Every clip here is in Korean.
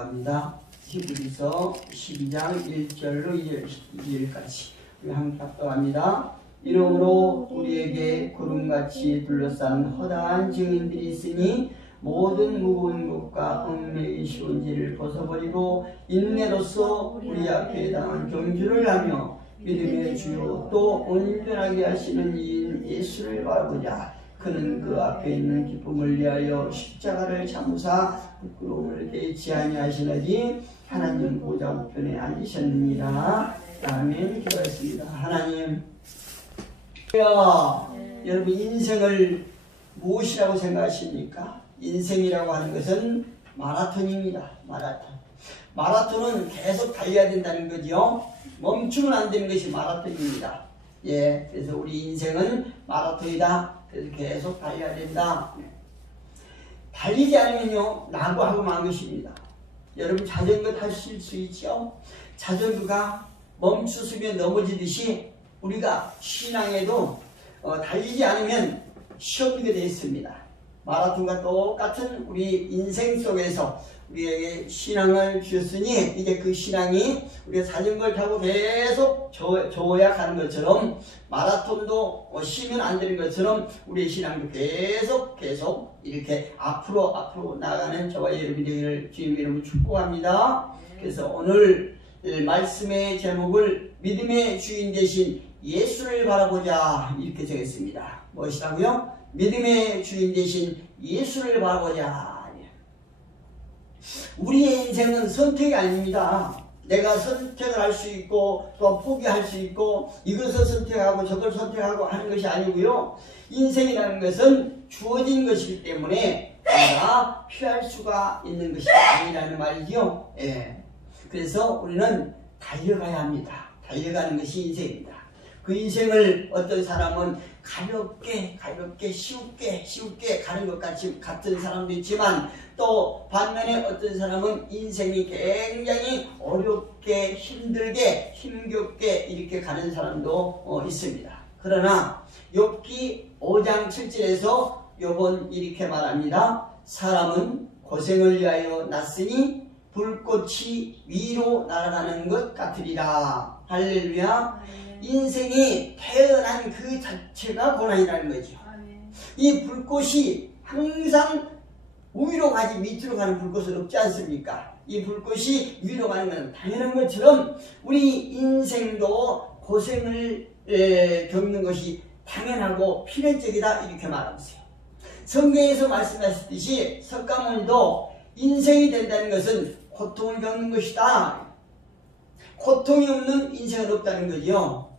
합니다. 히브리서 12장 1절로 2절까지 우리 함께 합독합니다. 이러므로 우리에게 구름같이 둘러싼 허다한 증인들이 있으니 모든 무거운 것과 얽매이 쉬운 일을 벗어버리고 인내로써 우리 앞에 당한 경주를 하며 믿음의 주요 또 온전하게 하시는 이인 예수를 바라보자. 그는 그 앞에 있는 기쁨을 위하여 십자가를 참으사 부끄러움을 개의치 아니하시나니 하나님 보좌 우편에 앉으셨느니라. 아멘. 기도했습니다. 하나님, 여러분 인생을 무엇이라고 생각하십니까? 인생이라고 하는 것은 마라톤입니다. 마라톤은 계속 달려야 된다는 거죠. 멈추면 안 되는 것이 마라톤입니다. 그래서 우리 인생은 마라톤이다. 그래서 계속 달려야 된다. 달리지 않으면요, 낙오하고 만 것입니다. 여러분 자전거 타실 수 있죠? 자전거가 멈추면 넘어지듯이 우리가 신앙에도 달리지 않으면 시험하게 되어 있습니다. 마라톤과 똑같은 우리 인생 속에서 우리에게 신앙을 주셨으니 이제 그 신앙이 우리가 자전거를 타고 계속 저어야 가는 것처럼 마라톤도 쉬면 안 되는 것처럼 우리의 신앙도 계속 이렇게 앞으로 나가는 저와 여러분이 되기를 주님 이름으로 축복합니다. 그래서 오늘 말씀의 제목을 믿음의 주인 되신 예수를 바라보자 이렇게 정했습니다. 무엇이라고요? 믿음의 주인 되신 예수를 바라보자. 우리의 인생은 선택이 아닙니다. 내가 선택을 할 수 있고 또 포기할 수 있고 이것을 선택하고 저걸 선택하고 하는 것이 아니고요. 인생이라는 것은 주어진 것이기 때문에 내가 피할 수가 있는 것이 아니라는 말이죠. 그래서 우리는 달려가야 합니다. 달려가는 것이 인생입니다. 그 인생을 어떤 사람은 가볍게 쉽게 가는 것 같은 사람도 있지만 또 반면에 어떤 사람은 인생이 굉장히 어렵게 힘들게 힘겹게 이렇게 가는 사람도 있습니다. 그러나 욥기 5장 7절에서 욥은 이렇게 말합니다. 사람은 고생을 위하여 났으니 불꽃이 위로 날아가는 것 같으리라. 할렐루야. 인생이 태어난 그 자체가 고난이라는 거죠. 이 불꽃이 항상 위로 가지 밑으로 가는 불꽃은 없지 않습니까? 이 불꽃이 위로 가는 것은 당연한 것처럼 우리 인생도 고생을 겪는 것이 당연하고 필연적이다 이렇게 말하세요. 성경에서 말씀하셨듯이 석가모니도 인생이 된다는 것은 고통을 겪는 것이다. 고통이 없는 인생은 없다는 거죠.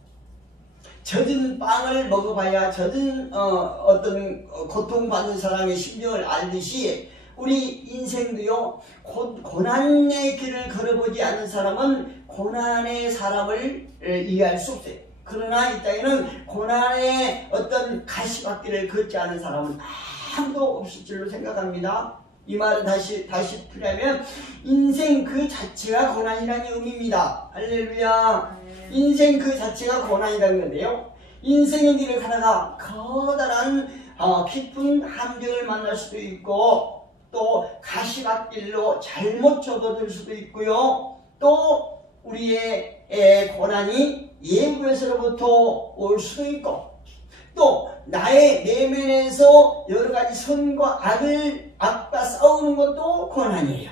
젖은 빵을 먹어봐야 젖은 어떤 고통받는 사람의 심정을 알듯이 우리 인생도요, 고난의 길을 걸어보지 않는 사람은 고난의 사람을 이해할 수 없어요. 그러나 이 땅에는 고난의 어떤 가시밭길을 걷지 않은 사람은 아무도 없을 줄로 생각합니다. 이 말은 다시 풀자면 인생 그 자체가 고난이라는 의미입니다. 할렐루야. 인생 그 자체가 고난이라는 건데요. 인생의 길을 가다가 커다란 깊은 함정을 만날 수도 있고 또 가시밭길로 잘못 접어들 수도 있고요. 또 우리의 고난이 예부에서로부터 올 수도 있고 또 나의 내면에서 여러가지 선과 악과 싸우는 것도 고난이에요.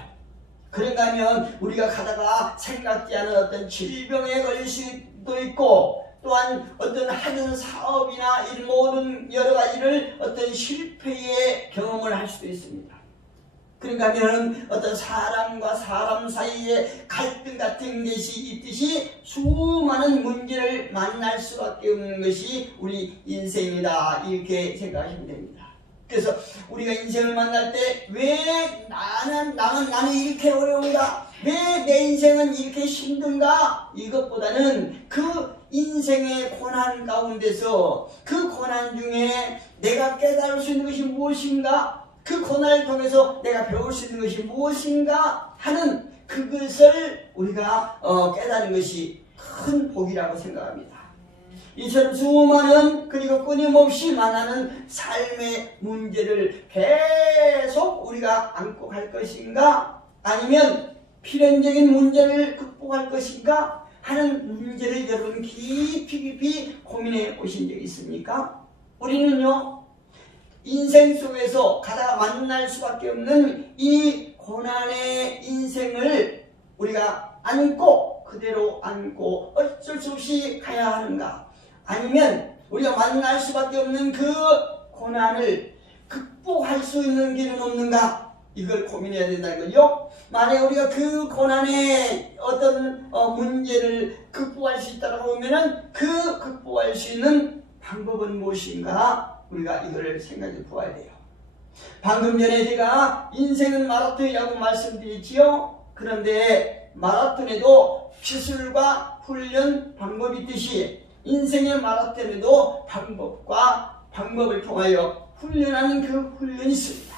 그런가 하면 우리가 가다가 생각지 않은 어떤 질병에 걸릴 수도 있고 또한 어떤 하는 사업이나 이 모든 여러가지를 어떤 실패의 경험을 할 수도 있습니다. 그런가 하면 어떤 사람과 사람 사이에 갈등 같은 것이 있듯이 수많은 문제를 만날 수밖에 없는 것이 우리 인생이다 이렇게 생각하시면 됩니다. 그래서 우리가 인생을 만날 때 왜 나는 이렇게 어려운가? 왜 내 인생은 이렇게 힘든가? 이것보다는 그 인생의 고난 가운데서 그 고난 중에 내가 깨달을 수 있는 것이 무엇인가? 그 고난을 통해서 내가 배울 수 있는 것이 무엇인가 하는 그것을 우리가 깨닫는 것이 큰 복이라고 생각합니다. 이처럼 수많은 그리고 끊임없이 만나는 삶의 문제를 계속 우리가 안고 갈 것인가? 아니면 필연적인 문제를 극복할 것인가 하는 문제를 여러분 깊이 고민해 보신 적 있습니까? 우리는요, 인생 속에서 가다 만날 수밖에 없는 이 고난의 인생을 우리가 안고, 그대로 안고 어쩔 수 없이 가야 하는가? 아니면 우리가 만날 수밖에 없는 그 고난을 극복할 수 있는 길은 없는가? 이걸 고민해야 된다는 거죠. 만약 우리가 그 고난의 어떤 문제를 극복할 수 있다고 하면은 그 극복할 수 있는 방법은 무엇인가? 우리가 이걸 생각해 보아야 돼요. 방금 전에 제가 인생은 마라톤이라고 말씀드렸지요. 그런데 마라톤에도 기술과 훈련 방법이 있듯이 인생의 마라톤에도 방법과 방법을 통하여 훈련하는 그 훈련이 있습니다.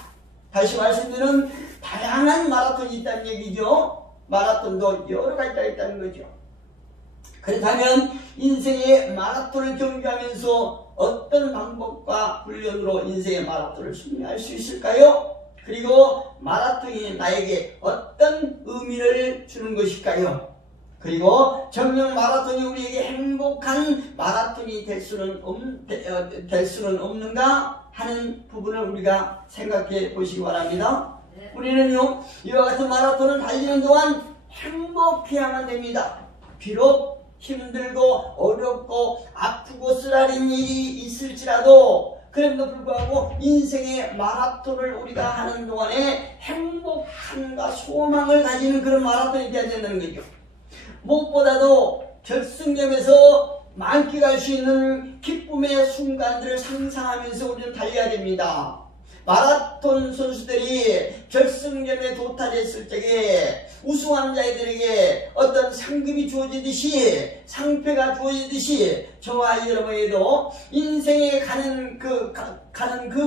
다시 말씀드리면 다양한 마라톤이 있다는 얘기죠. 마라톤도 여러 가지가 있다는 거죠. 그렇다면 인생의 마라톤을 경주하면서 어떤 방법과 훈련으로 인생의 마라톤을 승리할 수 있을까요? 그리고 마라톤이 나에게 어떤 의미를 주는 것일까요? 그리고 정녕 마라톤이 우리에게 행복한 마라톤이 될 수는 없는가 하는 부분을 우리가 생각해 보시기 바랍니다. 우리는요, 이와 같은 마라톤을 달리는 동안 행복해야만 됩니다. 비록 힘들고 어렵고 아프고 쓰라린 일이 있을지라도 그럼에도 불구하고 인생의 마라톤을 우리가 하는 동안에 행복함과 소망을 가지는 그런 마라톤이 되어야 된다는 거죠. 무엇보다도 결승점에서 만끽할 수 있는 기쁨의 순간들을 상상하면서 우리는 달려야 됩니다. 마라톤 선수들이 결승점에 도달했을 적에 우승한 자들에게 어떤 상금이 주어지듯이, 상패가 주어지듯이 저와 여러분에도 인생에 가는 그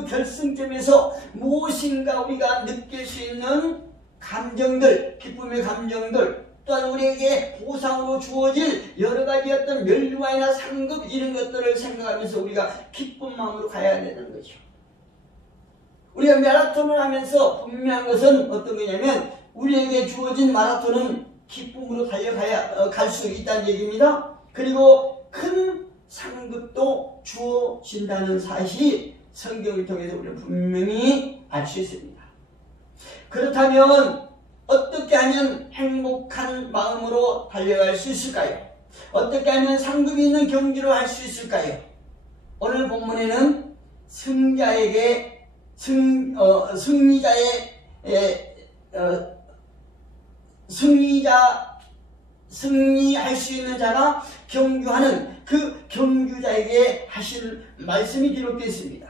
결승점에서 무엇인가 우리가 느낄 수 있는 감정들, 기쁨의 감정들, 또한 우리에게 보상으로 주어질 여러 가지 어떤 면류관이나 상급 이런 것들을 생각하면서 우리가 기쁜 마음으로 가야 되는 거죠. 우리가 마라톤을 하면서 분명한 것은 어떤 거냐면 우리에게 주어진 마라톤은 기쁨으로 달려가야 갈 수 있다는 얘기입니다. 그리고 큰 상급도 주어진다는 사실이 성경을 통해서 우리는 분명히 알 수 있습니다. 그렇다면 어떻게 하면 행복한 마음으로 달려갈 수 있을까요? 어떻게 하면 상급이 있는 경기로 할 수 있을까요? 오늘 본문에는 승리할 수 있는 자가 경주하는 그 경주자에게 하실 말씀이 기록되어 있습니다.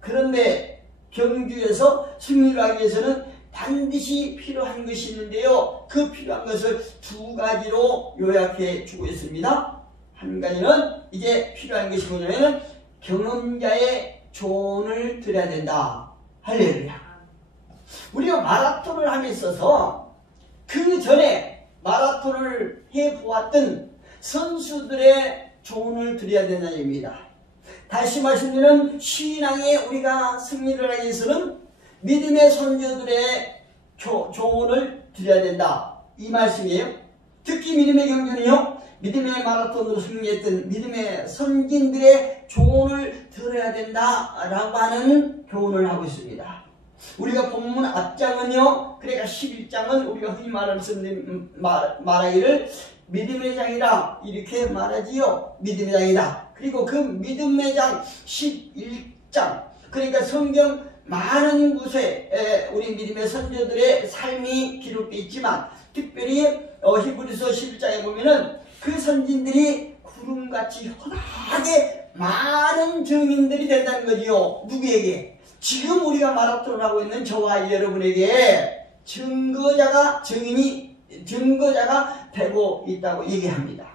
그런데 경주에서 승리를 하기 위해서는 반드시 필요한 것이 있는데요. 그 필요한 것을 두 가지로 요약해 주고 있습니다. 한 가지는 이제 필요한 것이 뭐냐면 경험자의 조언을 들어야 된다. 할렐루야. 우리가 마라톤을 함에 있어서 그 전에 마라톤을 해보았던 선수들의 조언을 드려야 된다는 얘기입니다. 다시 말씀드리면 신앙에 우리가 승리를 하기 위해서는 믿음의 선조들의 조언을 드려야 된다. 이 말씀이에요. 특히 믿음의 경주는요, 믿음의 마라톤으로 승리했던 믿음의 선진들의 조언을 들어야 된다라고 하는 교훈을 하고 있습니다. 우리가 본문 앞장은요, 그러니까 11장은 우리가 흔히 말하기를 믿음의 장이다 이렇게 말하지요. 믿음의 장이다. 그리고 그 믿음의 장 11장, 그러니까 성경 많은 곳에 우리 믿음의 선조들의 삶이 기록되어 있지만 특별히 히브리서 11장에 보면은 그 선진들이 구름같이 헌하게 많은 증인들이 된다는 거지요. 누구에게? 지금 우리가 마라톤을 하고 있는 저와 여러분에게 증거자가 되고 있다고 얘기합니다.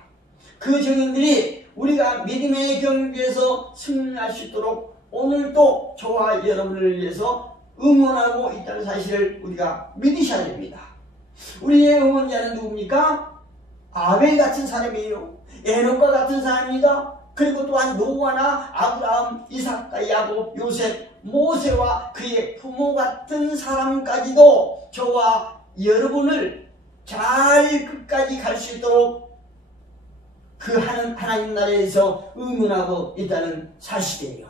그 증인들이 우리가 믿음의 경주에서 승리할 수 있도록 오늘도 저와 여러분을 위해서 응원하고 있다는 사실을 우리가 믿으셔야 됩니다. 우리의 응원자는 누굽니까? 아벨 같은 사람이에요. 에녹과 같은 사람입니다. 그리고 또한 노아나 아브라함, 이삭과 야곱, 요셉, 모세와 그의 부모 같은 사람까지도 저와 여러분을 잘 끝까지 갈 수 있도록 그 하나님 나라에서 응원하고 있다는 사실이에요.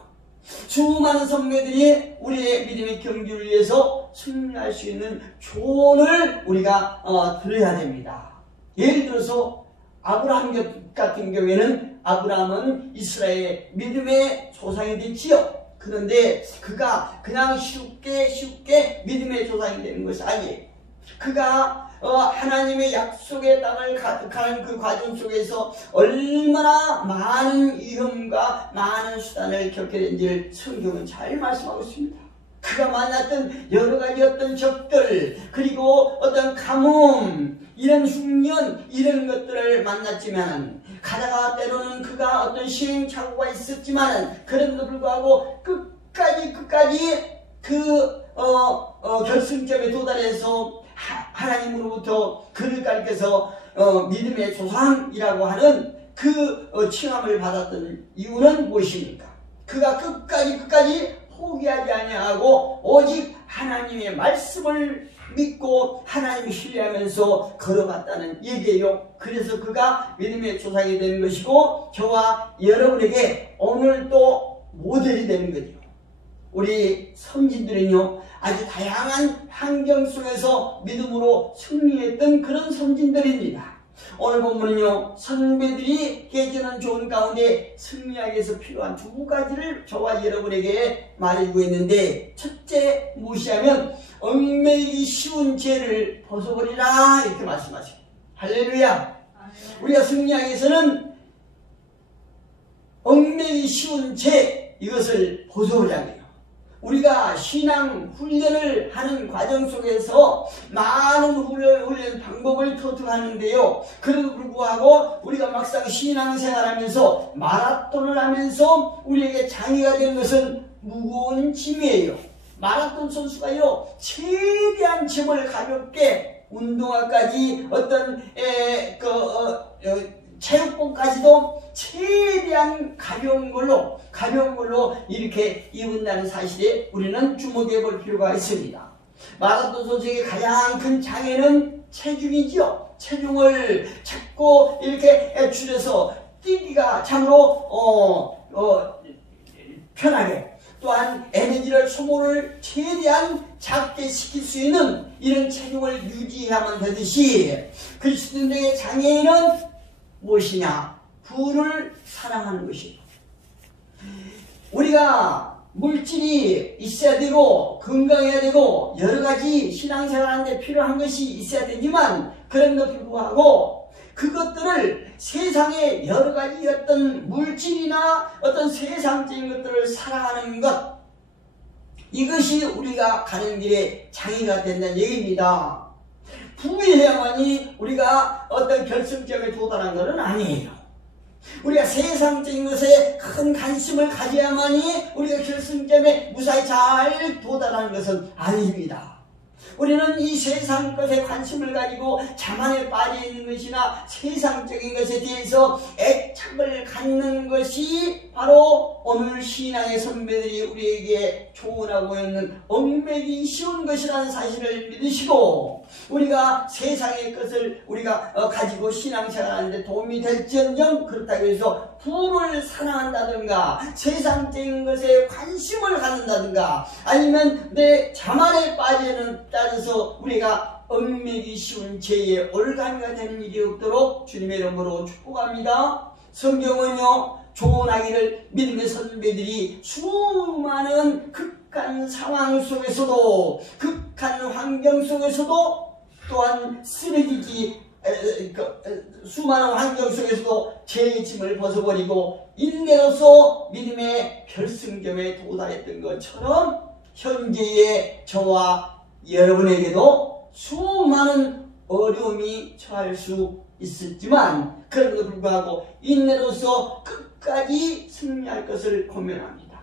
수많은 선배들이 우리의 믿음의 경주를 위해서 승리할 수 있는 조언을 우리가 들어야 됩니다. 예를 들어서 아브라함 같은 경우에는 아브라함은 이스라엘 믿음의 조상이 됐지요. 그런데 그가 그냥 쉽게 믿음의 조상이 되는 것이 아니에요. 그가 하나님의 약속의 땅을 가는 그 과정 속에서 얼마나 많은 위험과 많은 수단을 겪게 된지를 성경은 잘 말씀하고 있습니다. 그가 만났던 여러 가지 어떤 적들, 그리고 어떤 가뭄, 이런 흉년, 이런 것들을 만났지만, 가다가 때로는 그가 어떤 시행착오가 있었지만, 그럼에도 불구하고 끝까지 그 결승점에 도달해서 하나님으로부터 그를 가리켜서 믿음의 조상이라고 하는 그 칭함을 받았던 이유는 무엇입니까? 그가 끝까지 포기하지 아니하고 오직 하나님의 말씀을 믿고 하나님을 신뢰하면서 걸어갔다는 얘기예요. 그래서 그가 믿음의 조상이 되는 것이고 저와 여러분에게 오늘도 모델이 되는 거죠. 우리 선진들은요, 아주 다양한 환경 속에서 믿음으로 승리했던 그런 선진들입니다. 오늘 본문은요, 선배들이 해주는 좋은 가운데 승리하기 위해서 필요한 두 가지를 저와 여러분에게 말해주고 있는데, 첫째 무엇이냐면 얽매이기 쉬운 죄를 벗어버리라, 이렇게 말씀하십니다. 할렐루야. 우리가 승리하기 위해서는 얽매이기 쉬운 죄, 이것을 벗어버려야 돼요. 우리가 신앙 훈련을 하는 과정 속에서 많은 훈련 방법을 터득하는데요. 그래도 불구하고 우리가 막상 신앙생활하면서 마라톤을 하면서 우리에게 장애가 되는 것은 무거운 짐이에요. 마라톤 선수가요, 최대한 짐을 가볍게 운동화까지 어떤 체육복까지도 최대한 가벼운 걸로 이렇게 입은다는 사실에 우리는 주목해 볼 필요가 있습니다. 마라톤 선수에게 가장 큰 장애는 체중이지요. 체중을 자꾸 이렇게 줄여서 뛰기가 참으로 편하게, 또한 에너지를 소모를 최대한 작게 시킬 수 있는 이런 체중을 유지하면 되듯이, 그리스도인들의 장애인은 무엇이냐? 부를 사랑하는 것이에요. 우리가 물질이 있어야 되고 건강해야 되고 여러 가지 신앙생활하는데 필요한 것이 있어야 되지만, 그럼에도 불구하고 그것들을 세상의 여러 가지 어떤 물질이나 어떤 세상적인 것들을 사랑하는 것, 이것이 우리가 가는 길에 장애가 된다는 얘기입니다. 부유해야만이 우리가 어떤 결승점에 도달한 것은 아니에요. 우리가 세상적인 것에 큰 관심을 가져야만이 우리가 결승점에 무사히 잘 도달하는 것은 아닙니다. 우리는 이 세상 것에 관심을 가지고 자만에 빠져 있는 것이나 세상적인 것에 대해서 애착을 갖는 것이 바로 오늘 신앙의 선배들이 우리에게 조언하고 있는 얽매이기 쉬운 것이라는 사실을 믿으시고, 우리가 세상의 것을 우리가 가지고 신앙생활하는데 도움이 될지언정, 그렇다고 해서 부를 사랑한다든가 세상적인 것에 관심을 갖는다든가 아니면 내 자만에 빠지는 따라서 우리가 얽매이기 쉬운 죄의 올가미가 되는 일이 없도록 주님의 이름으로 축복합니다. 성경은요, 조언하기를 믿음의 선배들이 수많은 극한 상황 속에서도, 극한 환경 속에서도, 또한 수많은 환경 속에서도 죄의 짐을 벗어버리고 인내로서 믿음의 결승점에 도달했던 것처럼 현재의 저와 여러분에게도 수많은 어려움이 처할 수 있었지만, 그럼에도 불구하고 인내로서 끝까지 승리할 것을 고면합니다.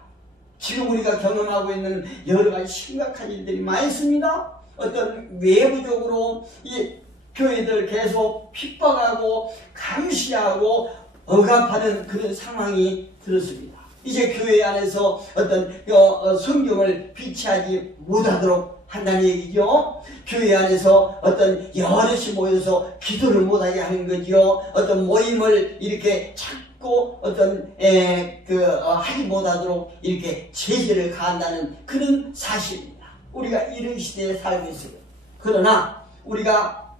지금 우리가 경험하고 있는 여러 가지 심각한 일들이 많이 있습니다. 어떤 외부적으로 이 교회들 계속 핍박하고 감시하고 억압하는 그런 상황이 들었습니다. 이제 교회 안에서 어떤 성경을 비치하지 못하도록 한다는 얘기죠. 교회 안에서 어떤 여럿이 모여서 기도를 못하게 하는 거죠. 어떤 모임을 이렇게 자꾸 어떤 하지 못하도록 이렇게 제재를 가한다는 그런 사실입니다. 우리가 이런 시대에 살고 있어요. 그러나 우리가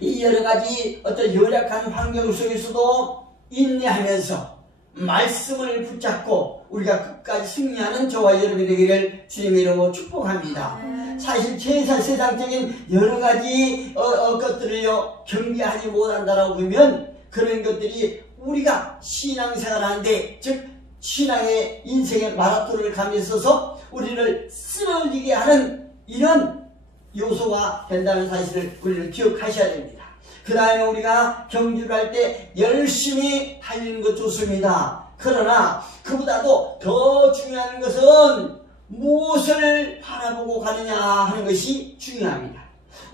이 여러 가지 어떤 열악한 환경 속에서도 인내하면서 말씀을 붙잡고 우리가 끝까지 승리하는 저와 여러분이 되기를 주님의 이름으로 축복합니다. 사실 세상적인 여러 가지 것들을요 경계하지 못한다라고 보면 그런 것들이 우리가 신앙생활하는데, 즉 신앙의 인생의 마라톤을 가면서 우리를 쓰러지게 하는 이런 요소가 된다는 사실을 우리는 기억하셔야 됩니다. 그 다음에 우리가 경주를 할 때 열심히 달리는 것 좋습니다. 그러나 그보다도 더 중요한 것은 무엇을 바라보고 가느냐 하는 것이 중요합니다.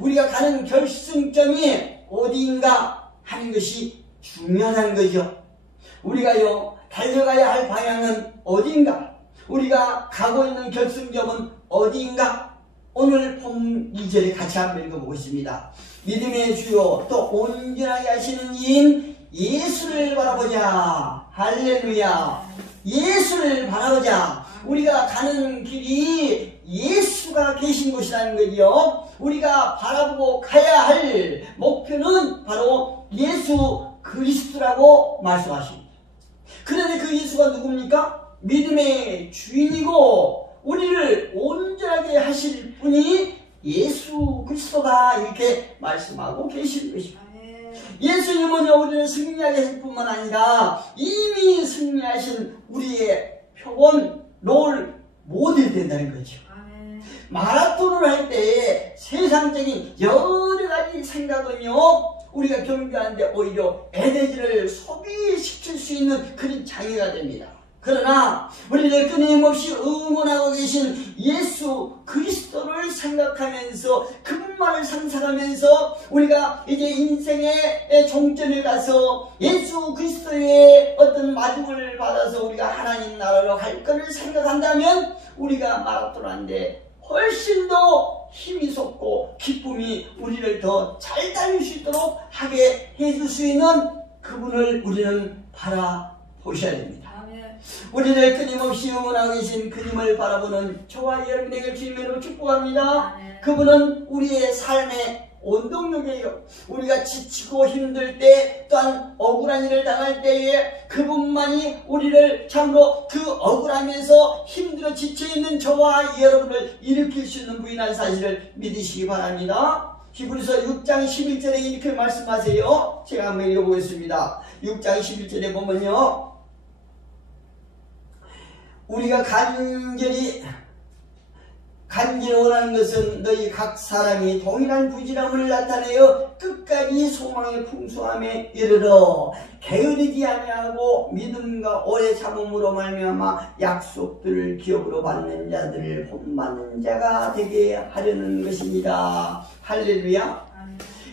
우리가 가는 결승점이 어디인가 하는 것이 중요하다는 거죠. 우리가요 달려가야 할 방향은 어디인가, 우리가 가고 있는 결승점은 어디인가. 오늘 본 2절에 같이 한번 읽어보겠습니다. 믿음의 주요 또 온전하게 하시는 이인 예수를 바라보자. 할렐루야. 예수를 바라보자. 우리가 가는 길이 예수가 계신 곳이라는 거지요. 우리가 바라보고 가야 할 목표는 바로 예수 그리스도라고 말씀하십니다. 그런데 그 예수가 누굽니까? 믿음의 주인이고 우리를 온전하게 하실 분이 예수 그리스도다, 이렇게 말씀하고 계시는 것입니다. 예수님은요 우리를 승리하게 하실 뿐만 아니라 이미 승리하신 우리의 표본 롤 모델이 된다는 거죠. 마라톤을 할 때 세상적인 여러 가지 생각은요 우리가 경주하는데 오히려 에너지를 소비시킬 수 있는 그런 장애가 됩니다. 그러나 우리를 끊임없이 응원하고 계신 예수 그리스도를 생각하면서 그분만을 상상하면서 우리가 이제 인생의 종점에 가서 예수 그리스도의 어떤 마중을 받아서 우리가 하나님 나라로 갈 것을 생각한다면 우리가 마라톤하는데 훨씬 더 힘이 솟고 기쁨이 우리를 더 잘 달릴 수 있도록 하게 해줄 수 있는 그분을 우리는 바라보셔야 됩니다. 우리를 끊임없이 응원하고 계신 그님을 바라보는 저와 여러분에게 주님으로 축복합니다. 그분은 우리의 삶의 원동력이에요. 우리가 지치고 힘들 때, 또한 억울한 일을 당할 때에 그분만이 우리를 참으로 그 억울하면서 힘들어 지쳐있는 저와 여러분을 일으킬 수 있는 분이라는 사실을 믿으시기 바랍니다. 히브리서 6장 11절에 이렇게 말씀하세요. 제가 한번 읽어보겠습니다. 6장 11절에 보면요, 우리가 간절히 원하는 것은 너희 각 사람이 동일한 부지런함을 나타내어 끝까지 소망의 풍성함에 이르러 게으르지 아니하고 믿음과 오래 참음으로 말미암아 약속들을 기업으로 받는 자들을 본받는 자가 되게 하려는 것입니다. 할렐루야.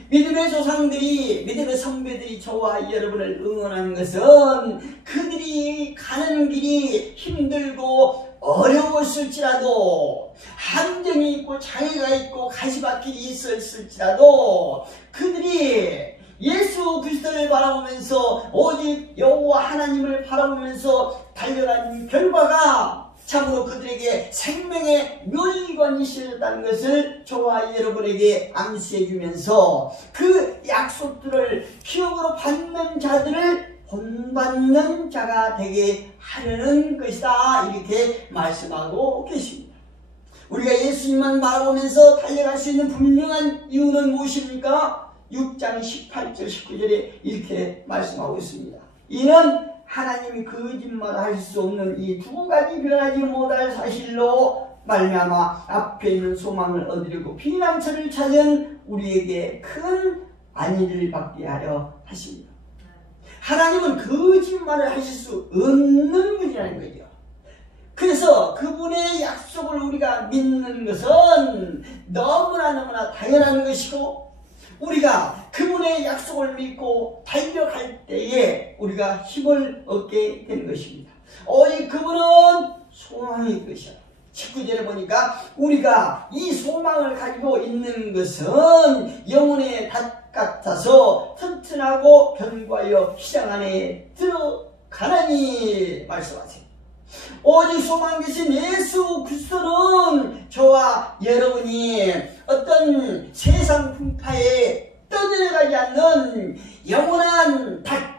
믿음의 조상들이, 믿음의 선배들이 저와 여러분을 응원하는 것은 그들이 가는 길이 힘들고 어려웠을지라도, 함정이 있고 장애가 있고 가시밭길이 있었을지라도 그들이 예수 그리스도를 바라보면서 오직 여호와 하나님을 바라보면서 달려간 결과가 참으로 그들에게 생명의 멸관이셨다는 것을 저와 여러분에게 암시해 주면서 그 약속들을 기억으로 받는 자들을 본받는 자가 되게 하려는 것이다, 이렇게 말씀하고 계십니다. 우리가 예수님만 바라보면서 달려갈 수 있는 분명한 이유는 무엇입니까? 6장 18절 19절에 이렇게 말씀하고 있습니다. 이는 하나님이 거짓말을 할 수 없는 이 두 가지 변하지 못할 사실로 말미암아 앞에 있는 소망을 얻으려고 피난처를 찾은 우리에게 큰 안위를 받게 하려 하십니다. 하나님은 거짓말을 하실 수 없는 분이라는 거죠. 그래서 그분의 약속을 우리가 믿는 것은 너무나 당연한 것이고, 우리가 그분의 약속을 믿고 달려갈 때에 우리가 힘을 얻게 되는 것입니다. 오직 그분은 소망이 것이야. 19절에 보니까 우리가 이 소망을 가지고 있는 것은 영혼의 닷 같아서 튼튼하고 견고하여 시장 안에 들어가나니 말씀하세요. 오직 소망 되신 예수 그리스도는 저와 여러분이 어떤 세상 풍파에 떠들어가지 않는 영원한 닷,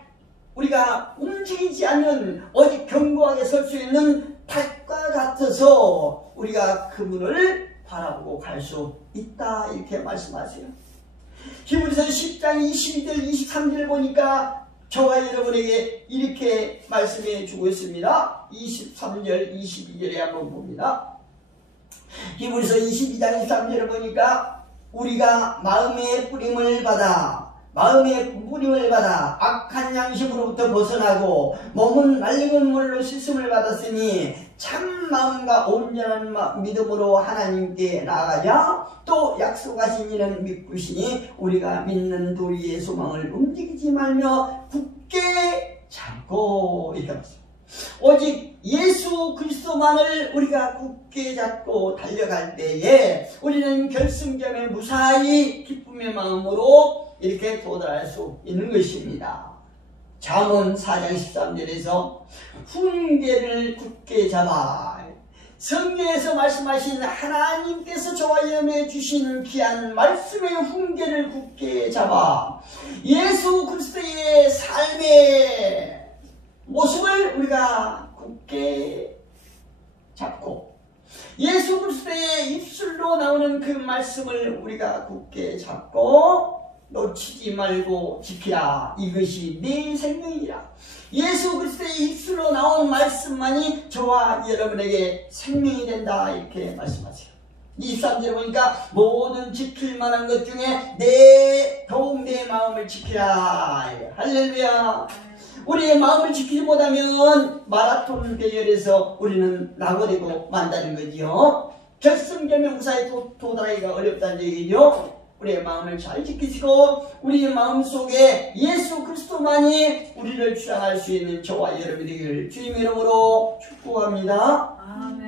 우리가 움직이지 않는 오직 견고하게 설 수 있는 닷과 같아서 우리가 그분을 바라보고 갈 수 있다 이렇게 말씀하세요. 히브리서 10장 22절 23절 보니까 저와 여러분에게 이렇게 말씀해 주고 있습니다. 23절 22절에 한번 봅니다. 히브리서 22장 23절에 보니까 우리가 마음의 뿌림을 받아 악한 양심으로부터 벗어나고 몸은 맑은 물로 씻음을 받았으니 참 마음과 온전한 믿음으로 하나님께 나아가자. 또 약속하신 이는 믿으시니 우리가 믿는 도리의 소망을 움직이지 말며 굳게 잡고 이렇게 말씀합니다. 오직 예수 그리스도만을 우리가 굳게 잡고 달려갈 때에 우리는 결승점에 무사히 기쁨의 마음으로 이렇게 도달할 수 있는 것입니다. 잠언 4장 13절에서 훈계를 굳게 잡아. 성경에서 말씀하신 하나님께서 저와 여러분에게 주신 귀한 말씀의 훈계를 굳게 잡아 예수 그리스도의 삶의 모습을 우리가 굳게 잡고 예수 그리스도의 입술로 나오는 그 말씀을 우리가 굳게 잡고 놓치지 말고 지키라. 이것이 내 생명이라. 예수 그리스도의 입술로 나온 말씀만이 저와 여러분에게 생명이 된다 이렇게 말씀하세요. 23절에 보니까 모든 지킬 만한 것 중에 더욱 내 마음을 지키라. 할렐루야. 우리의 마음을 지키지 못하면 마라톤 대열에서 우리는 낙오되고 만다는 거지요. 결승점에 무사히 도달하기가 어렵다는 얘기죠. 우리의 마음을 잘 지키시고 우리의 마음속에 예수 그리스도만이 우리를 주장할 수 있는 저와 여러분이 되기를 주님의 이름으로 축복합니다. 아멘.